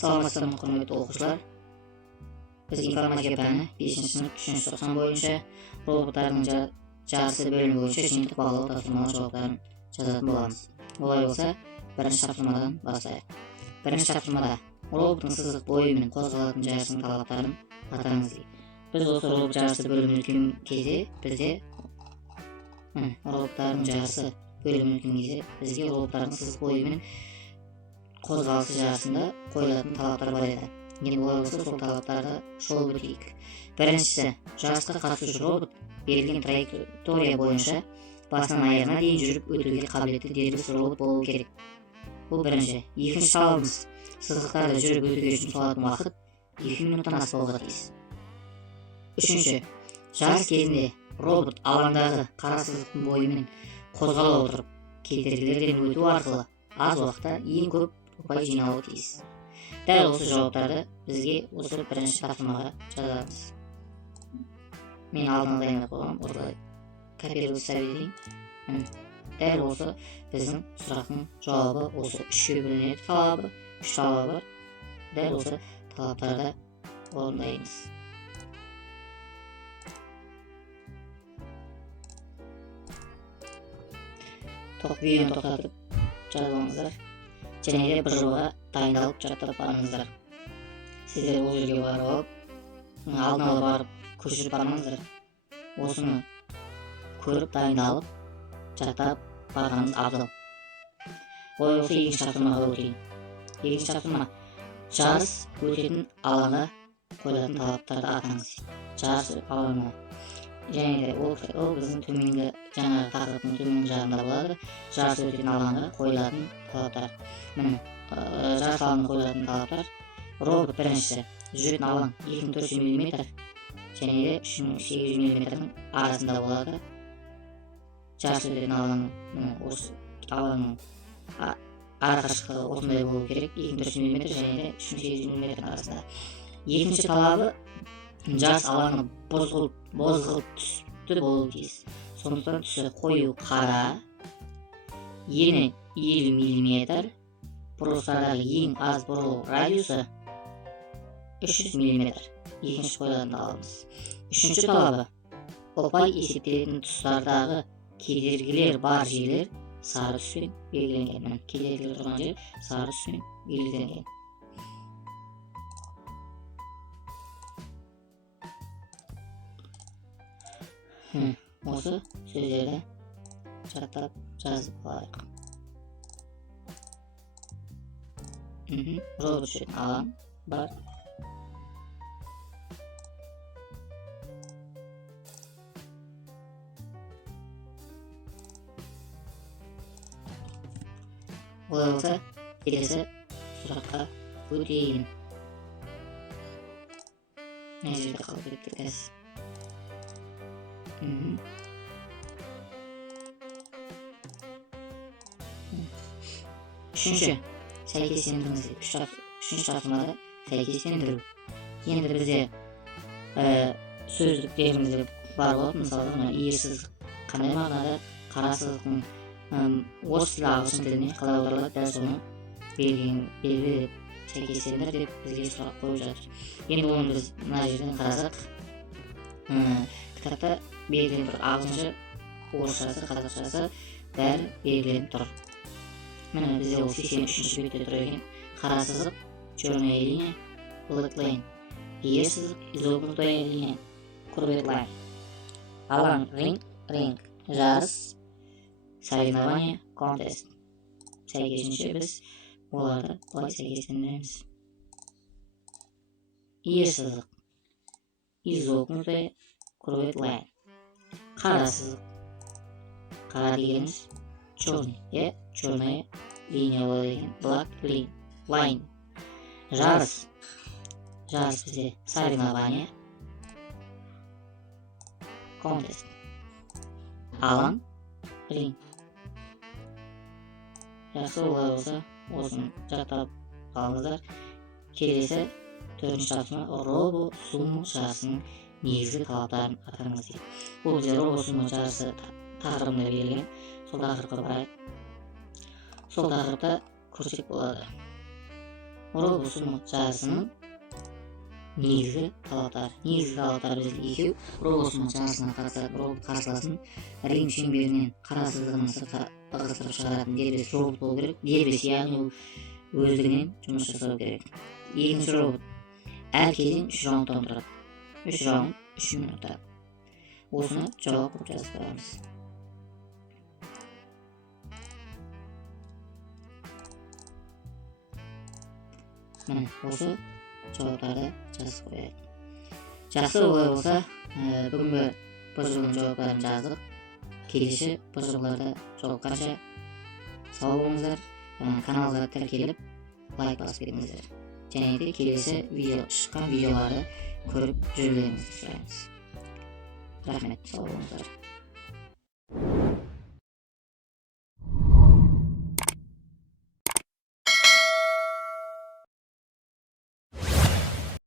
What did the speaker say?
Саламатсыздар құрметті оқушылар. Біз информатика пәні 5-ші сынып 3-ші тоқсан бойынша роботтардың жарысы бөлімі бойынша жиынтық бағалау тапсырмалар жауаптарын жазатын боламыз. Олай болса, бірінші тапсырмадан бастайық. Бірінші тапсырмада роботтың сызық бойы мен қозғалатын жарысының талаптарын атаңыз дейді. Біз осы робот жарысы бөлімін өткен кезде бізге роботтардың сызық бойы мен қозғалысы жарысында қойылатын талаптар бар еді. Енді олай болса, сол талаптарды шолып өтейік. Біріншісі, жарысқа қатысушы робот берілген траектория бойынша басынан аяғына дейін жүріп өтуге қабілетті дербес робот болуы керек. Бұл бірінші. Екінші талабымыз, сызықтарды жүріп өтуге жұмсалатын уақыт 2 минуттан аспауға тиіс. Үшінші, жарыс кезінде робот алаңдағы қара сызықтың бойымен қозғала отырып кедергілерден өту арқылы аз уақытта ең көп ұпай жинауы тиіс. Дәл осы жауаптарды бізге осы бірінші тапсырмаға жазамыз. Мен алдын дайындап қойғам, осылай копировать етейін. Дәл осы біздің сұрақтың жауабы осы 3-ке бөлінеді талабы, 3 талабы бар. Дәл осы талаптарды орындаймыз. Видеоны тоқтатып жазылыңыздар. Және де бір жылға дайындалып жаттап барыңыздар. Сіздер ол жерге барып алып, алдын ала барып көшіріп бармаңыздар. Осыны көріп дайындалып жаттап барғаныңыз абзал. Олай болса, екінші тапсырмаға өтейін. Екінші тапсырма, жарыс өтетін алаңға қойылатын талаптарды атаңыз. Жарыс алаңы. Және де ол біздің төменгі жаңа тақырыптың төменгі жағында болады. Жарыс өтетін алаңға қойылатын талаптар. Жарыс алаңына қойылатын талаптар. Робот біріншісі, жүретін алаң 2400 мм және де 3800 мм арасында болады. Жарыс өтетін алаңның арақашықтығы осындай болу керек, 2400 мм және де 3800 мм арасында. Екінші талабы, жарыс алаңы бозғылт түсті болуы тиіс. Сондықтан түсі қою қара, ені 50 мм, бұрылыстардағы ең аз бұрылу радиусы 300 мм. Екінші қойылатын талабымыз. Үшінші талабы, ұпай есептелетін тұстардағы кедергілер бар жерлер сары түспен белгіленген. Кедергілер тұрған жер сары түспен белгіленген. Осы сөздерді жаттап жазып алайық. Робот жүретін алаң бар. Олай болса, келесі сұраққа өтейін. Мына жерде қалып кетті қазір. Үшінші, сәйкестендіріңіз. Үшінші тапсырмада сәйкестендіру. Енді бізде сөздіктерімізде бар болады. Мысалы, иір сызық қандай мағынада, қара сызықтың орыс тілі ағылшын тіліне қалай аударылады, дәл соны белгілеп сәйкестендір деп бізге сұрақ қойып жатыр. Енді оны біз мына жерден қарасақ, кітапта белгіленіп тұр. Ағылшынша, орысшасы, қазақшасы бәрі белгіленіп тұр. Міне бізде ол 83-ші бетте тұр екен. Қара сызық, черная линия, black line. Иір сызық, изогнутая линия, curved line. Алаң, ring, жарыс, соревнование, contest. Сәйкесінше біз оларды былай сәйкестендіреміз. Иір сызық, изогнутая, curved line. Қара сызық. Қара дегеніміз черный, черная линия болады екен. Black line. Жарыс. Жарыс бізде соревнование, contest. Алаң, ring. Жақсы, олай болса, осыны жаттап алыңыздар. Келесі 4-ші тапсырма, робо сумо жарысының негізгі талаптарын атаңыз дейді. Бұл бізде робо сумо жарысы тақырыбында берілген. Сол тақырыпқа барайық. Сол тақырыпта көрсек болады. Robot sumo çağrısının негізгі талаптары бізде екеу. Робот сумо чарасына қатысады. Робот қарсыласын ринг шеңберінен қара сызығынан сыртқа ығыстырып шығаратын дербес робот болу керек. Дербес, яғни ол өздігінен жұмыс жасау керек. Екінші робот әр кезең 3 раундтан тұрады. 3 раунд 3 минутта. Осыны жауап қылып жазып қоямыз. Міне, осы жауаптарды жазып қояйық. Жақсы, олай болса, бүгінгі пожылдың жауаптарын жаздық. Келесі пожылдарда жолыққанша сау болыңыздар. Каналға тіркеліп, лайк басып кетіңіздер. Және де келесі шыққан видеоларды көріп жүрулеріңізді сұраймыз. Рахмет, сау болыңыздар.